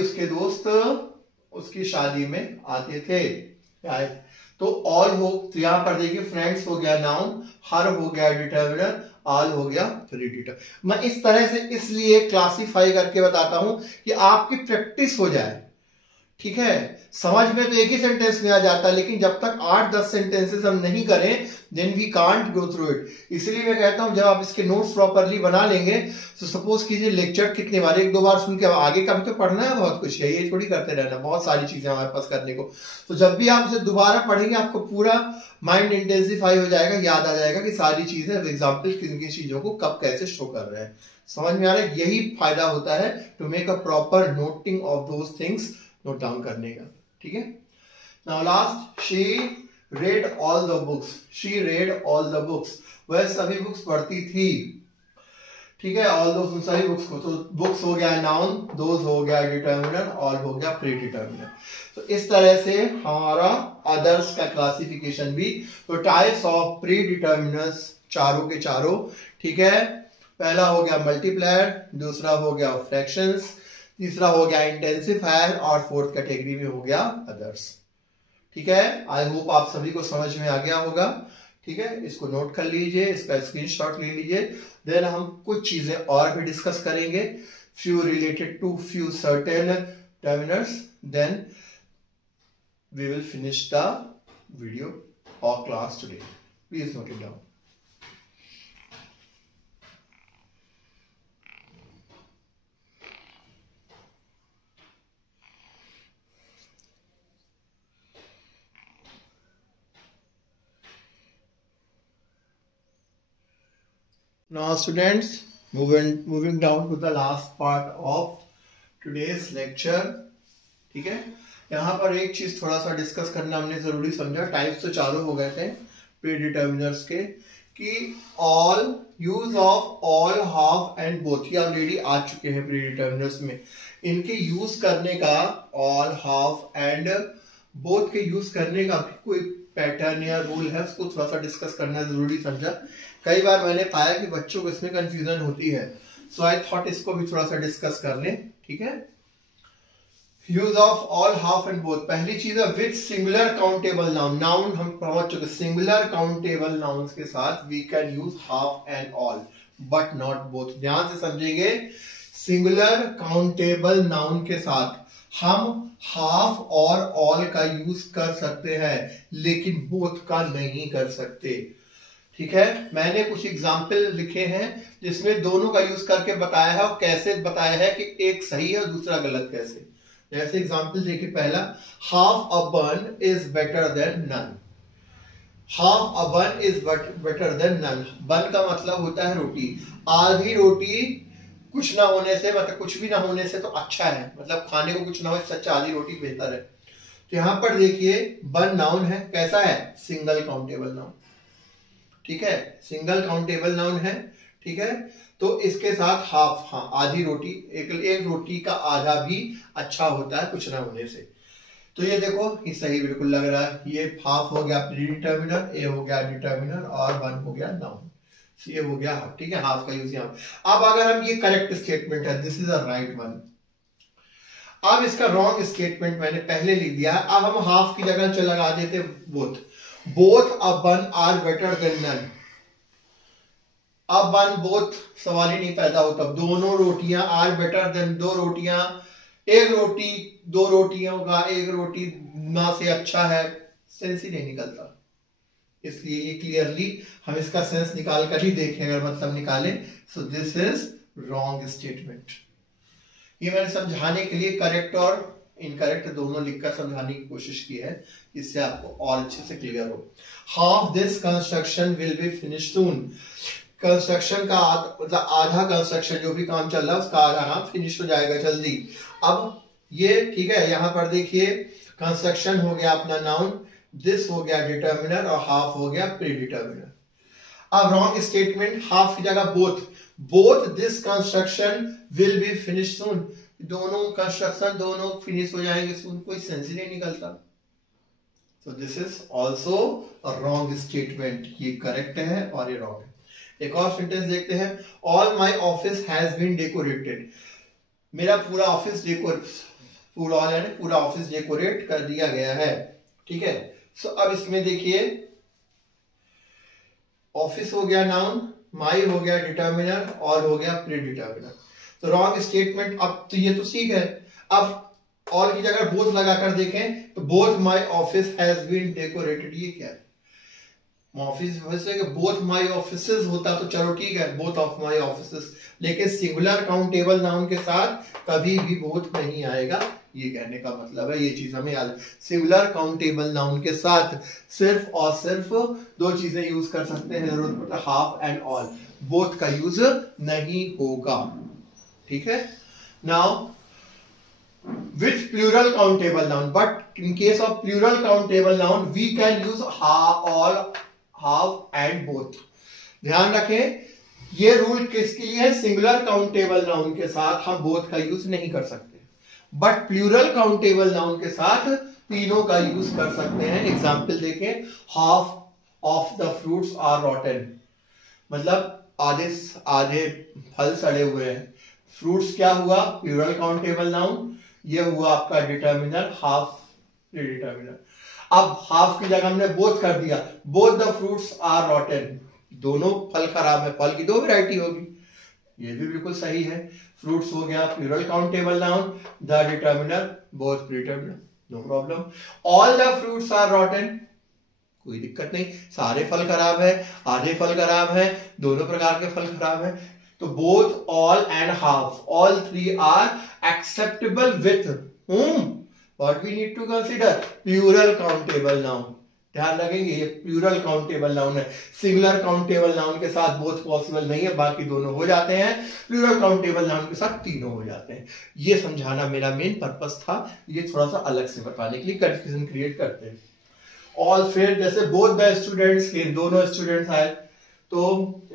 उसके दोस्त उसकी शादी में आते थे। तो ऑल हो, तो यहां पर देखिए फ्रेंड्स हो गया नाउन, हर हो गया डिटर्मिनर, ऑल हो गया प्रेडिटर। मैं इस तरह से इसलिए क्लासिफाई करके बताता हूं कि आपकी प्रैक्टिस हो जाए। ठीक है। समझ में तो एक ही सेंटेंस में आ जाता है, लेकिन जब तक 8-10 सेंटेंसेस हम नहीं करें then we can't go through it. इसलिए मैं कहता हूं जब आप इसके नोट्स प्रॉपरली बना लेंगे, तो सपोज कीजिए लेक्चर कितने बार, 1-2 बार सुन के आगे का भी तो पढ़ना है, बहुत कुछ है, ये थोड़ी करते रहना, बहुत सारी चीजें हमारे पास करने को। तो जब भी आप उसे दोबारा पढ़ेंगे आपको पूरा माइंड इंटेंसिफाई हो जाएगा, याद आ जाएगा कि सारी चीजें एग्जाम्पल किन किन चीजों को कब कैसे शो कर रहे हैं। समझ में आ रहा है? यही फायदा होता है to make a proper noting of those things, note down करने का। ठीक है। Now last, she read all the books, she read all the books, वह सभी बुक्स पढ़ती थी। ठीक है। ऑल दोस, उन सभी बुक्स को, तो बुक्स हो गया नाउन, दोज हो गया डिटर्मिनर, ऑल हो गया प्री डिटर्मिनर। तो इस तरह से हमारा अदर्स का क्लासिफिकेशन भी, तो टाइप्स ऑफ प्री डिटर्मिनर्स चारों के चारों। ठीक है। पहला हो गया मल्टीप्लायर, दूसरा हो गया फ्रैक्शंस, तीसरा हो गया इंटेंसिफायर और फोर्थ कैटेगरी में हो गया अदर्स। ठीक है। आई होप आप सभी को समझ में आ गया होगा। ठीक है। इसको नोट कर लीजिए, इसका स्क्रीनशॉट ले लीजिए। देन हम कुछ चीजें और भी डिस्कस करेंगे, few related to few certain determiners, then we will finish the video और class today. Please note it down. Now students, moving down to the last part of today's lecture. ठीक है। यहाँ पर एक चीज थोड़ा सा डिस्कस करना हमने जरूरी समझा। टाइप्स तो चारों हो गए थे प्री डिटर्मिनर्स के, कि all, use of all, half and both, ये ऑलरेडी आ चुके हैं प्री डिटर्मिनर्स में। इनके यूज करने का, ऑल, हाफ एंड बोथ के यूज करने का भी कोई पैटर्न या रूल है, उसको थोड़ा सा डिस्कस करना जरूरी समझा। कई बार मैंने पाया कि बच्चों को इसमें कंफ्यूजन होती है, सो आई थॉट इसको भी थोड़ा सा डिस्कस कर लें। ठीक है। Use of all, half and both. पहली चीज है with singular countable noun, noun हम पहुंच चुके, सिंगुलर काउंटेबल नाउन्स के साथ we can use half and all but not both. ध्यान से समझेंगे, सिंगुलर काउंटेबल नाउन के साथ हम हाफ और ऑल का यूज कर सकते हैं, लेकिन बोथ का नहीं कर सकते। ठीक है। मैंने कुछ एग्जाम्पल लिखे हैं जिसमें दोनों का यूज करके बताया है, और कैसे बताया है कि एक सही है और दूसरा गलत कैसे। जैसे एग्जाम्पल देखिए, पहला, half a bun is better than none. Half a bun is better than none. बन का मतलब होता है रोटी। आधी रोटी कुछ ना होने से, मतलब कुछ भी ना होने से तो अच्छा है, मतलब खाने को कुछ ना हो इससे अच्छा आधी रोटी बेहतर है। तो यहां पर देखिए बन नाउन है, कैसा है, सिंगल काउंटेबल नाउन। ठीक है। सिंगल काउंटेबल नाउन है। ठीक है। तो इसके साथ हाफ, हाँ आधी रोटी, एक रोटी का आधा भी अच्छा होता है कुछ ना होने से। तो ये देखो, ये सही बिल्कुल लग रहा है। ये हाफ हो गया प्री डिटर्मिनर, ए हो गया डिटर्मिनर और वन हो गया नाउन, ये हो गया हाफ। ठीक है। हाफ का यूज यहाँ। अब अगर हम, ये करेक्ट स्टेटमेंट है, this is a right one. अब इसका रॉन्ग स्टेटमेंट मैंने पहले लिख दिया। अब हम हाफ की जगह लगा देते बोथ। बोथ अ बन आर बेटर देन नन। अब बन बोथ सवाल ही नहीं पैदा होता। दोनों रोटियां आर बेटर देन, दो रोटियां, एक रोटी दो रोटियों का एक रोटी ना से अच्छा है, सेंस ही नहीं निकलता। इसलिए ये क्लियरली हम इसका सेंस निकाल कर ही देखें, अगर मतलब निकाले। सो दिस इज रॉन्ग स्टेटमेंट। ये मैंने समझाने के लिए करेक्ट और इनकरेक्ट दोनों लिखकर समझाने की कोशिश की है, इससे आपको और अच्छे से क्लियर हो। Half this construction will be finish soon. Construction का मतलब आधा कंस्ट्रक्शन, जो भी काम चल रहा है उसका आधा काम फिनिश हो जाएगा जल्दी। अब ये ठीक है, यहां पर देखिए कंस्ट्रक्शन हो गया अपना नाउन, दिस हो गया डिटर्मिनर और हाफ हो गया प्री डिटर्मिनर। अब रॉन्ग स्टेटमेंट, हाफ की जगह both this construction will be finish soon, दोनों कंस्ट्रक्शन दोनों फिनिश हो जाएंगे सून, कोई सेंस ही नहीं निकलता। तो this is also a wrong statement, ये करेक्ट है और ये रॉन्ग है। एक और सेंटेंस देखते हैं, all my office has been decorated, मेरा पूरा ऑफिस पूरा ऑफिस डेकोरेट कर दिया गया है, ठीक है। सो अब इसमें देखिए ऑफिस हो गया नाउन, माई हो गया डिटर्मिनर और हो गया प्री डिटर्मिनर। तो रॉन्ग स्टेटमेंट, अब तो ये तो ठीक है। अब ऑल की जगह बोथ लगाकर देखें तो both my office has been decorated, ये क्या है? ऑफिस वैसे बोथ माई ऑफिसेस होता तो चलो ठीक है, बोथ ऑफ माई ऑफिसेस, लेकिन सिंगुलर काउंटेबल नाउन के साथ कभी भी बोथ नहीं आएगा, ये कहने का मतलब है। ये चीज हमें याद है, सिंगुलर काउंटेबल नाउन के साथ सिर्फ और सिर्फ दो चीजें यूज कर सकते हैं, जरूरत पड़ता है हाफ एंड ऑल, बोथ का यूज नहीं होगा, ठीक है। Now with plural countable noun, but in case of plural countable noun we can use all, half and both। ध्यान रखें ये रूल किसके लिए है, सिंगुलर काउंटेबल नाउन के साथ हम बोथ का यूज नहीं कर सकते, बट प्लूरल काउंटेबल नाउन के साथ तीनों का यूज कर सकते हैं। एग्जाम्पल देखें, half of the fruits are rotten, मतलब आधे फल सड़े हुए हैं। फ्रूट्स क्या हुआ, प्लूरल काउंटेबल नाउन, ये हुआ आपका डिटर्मिनर, हाफ डिटर्मिनर। अब हाफ की जगह हमने बोथ कर दिया, both the fruits are rotten, दोनों फल खराब है, फल की दो वैरायटी होगी, ये भी बिल्कुल सही है। फ्रूट्स हो गया plural countable noun, the determiner both determiner, no problem. All the fruits are rotten, कोई दिक्कत नहीं, सारे फल खराब है, आधे फल खराब है, दोनों प्रकार के फल खराब है। तो both, all and half, all three are acceptable with whom? What we need to consider? Plural countable noun। ध्यान रखेंगे ये प्लूरल काउंटेबल नाउन है, सिंगुलर काउंटेबल नाउन के साथ बोथ पॉसिबल नहीं है, बाकी दोनों हो जाते हैं, प्लूरल काउंटेबल नाउन के साथ तीनों हो जाते हैं। ये समझाना मेरा मेन पर्पस था, ये थोड़ा सा अलग से बताने के लिए, कंफ्यूजन क्रिएट करते हैं। ऑल, फिर जैसे बोथ द स्टूडेंट्स के, दोनों स्टूडेंट्स आए, तो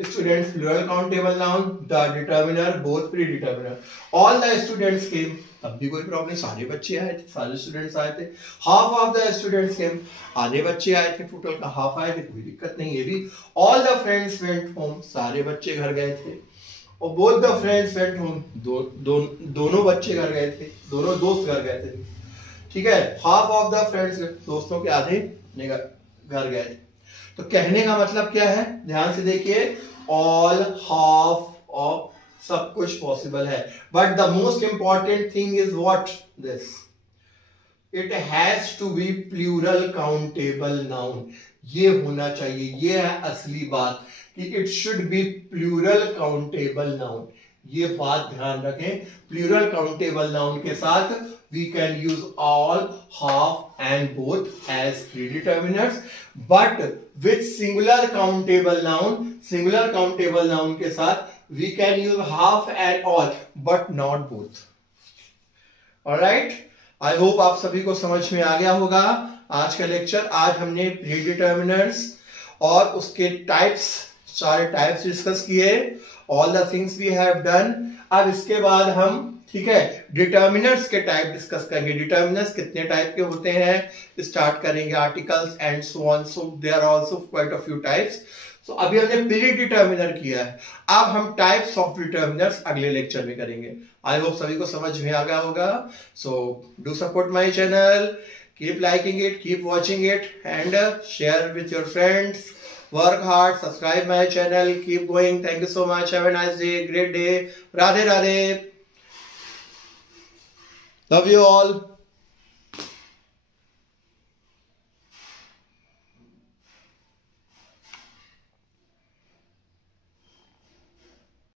students plural countable noun, the determiner both predeterminer. All the students came, तब भी कोई प्रॉब्लम, सारे बच्चे आए थे, सारे स्टूडेंट्स आए थे। हाफ ऑफ द स्टूडेंट्स केम, आधे बच्चे आए थे, टोटल का हाफ आए थे, कोई दिक्कत नहीं है भी। All the friends went home, सारे बच्चे घर गए थे। और both the friends went home, दोनों बच्चे घर गए थे, दोनों दोस्त घर गए थे, ठीक है। हाफ ऑफ द फ्रेंड्स, दोस्तों के आधे घर गए थे। तो कहने का मतलब क्या है, ध्यान से देखिए, ऑल, हाफ ऑफ, सब कुछ पॉसिबल है, but the most important thing is what, this, it has to be plural countable noun. ये होना चाहिए, ये है असली बात कि it should be plural countable noun. ये बात ध्यान रखें, प्लूरल काउंटेबल नाउन के साथ we can use all, half and both as predeterminers, but with singular countable noun के साथ we can use half and all, but not both। alright, I hope आप सभी को समझ में आ गया होगा आज का लेक्चर। आज हमने predeterminers और उसके टाइप्स, सारे टाइप्स डिस्कस किए, all the things we have done। अब इसके बाद हम, ठीक है, डिटर्मिनर्स के टाइप डिस्कस करेंगे। डिटर्मिनर्स कितने टाइप के होते हैं स्टार्ट करेंगे, articles and so on, so there are also quite a few types. So अभी हमने प्री डिटर्मिनर किया है, अब हम टाइप्स ऑफ डिटर्मिनर्स अगले लेक्चर में करेंगे। आई होप सभी को समझ में आ गया होगा। So do support my channel, keep liking it, keep watching it and share with your friends. Work hard, subscribe my channel, keep going. Thank you so much. Have a nice day, great day. Radhe Radhe. Love you all.